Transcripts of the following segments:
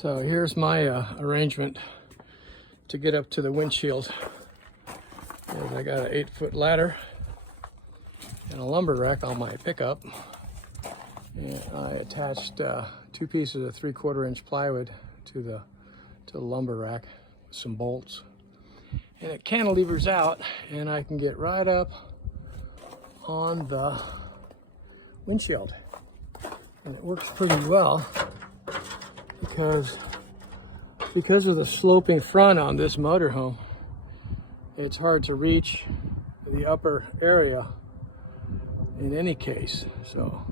So here's my arrangement to get up to the windshield. And I got an 8-foot ladder and a lumber rack on my pickup. And I attached 2 pieces of 3/4-inch plywood to the lumber rack with some bolts. And it cantilevers out, and I can get right up on the windshield. And it works pretty well because of the sloping front on this motorhome. It's hard to reach the upper area in any case, so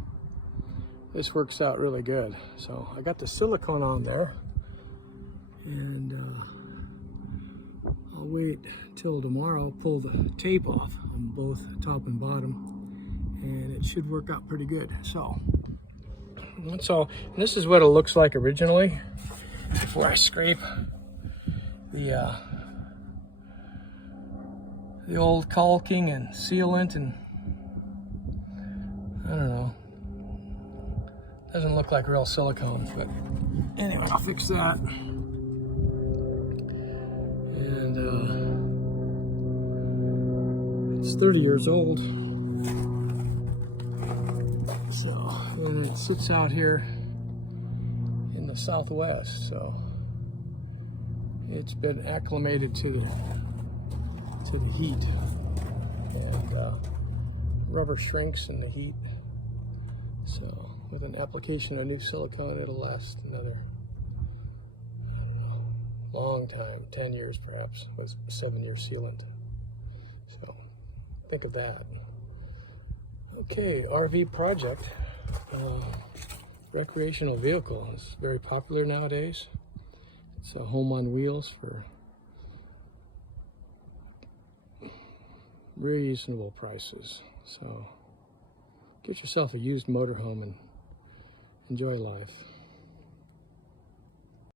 this works out really good. So I got the silicone on there, and I'll wait till tomorrow, pull the tape off on both top and bottom, and it should work out pretty good. So this is what it looks like originally before I scrape the old caulking and sealant, and I don't know, doesn't look like real silicone, but anyway, I'll fix that. And it's 30 years old, so, and it sits out here in the Southwest, so it's been acclimated to the heat, and rubber shrinks in the heat. So with an application of new silicone, it'll last another, I don't know, long time, 10 years perhaps, with 7-year sealant. So think of that. Okay, RV project, recreational vehicle. It's very popular nowadays. It's a home on wheels for reasonable prices. So get yourself a used motorhome and enjoy life.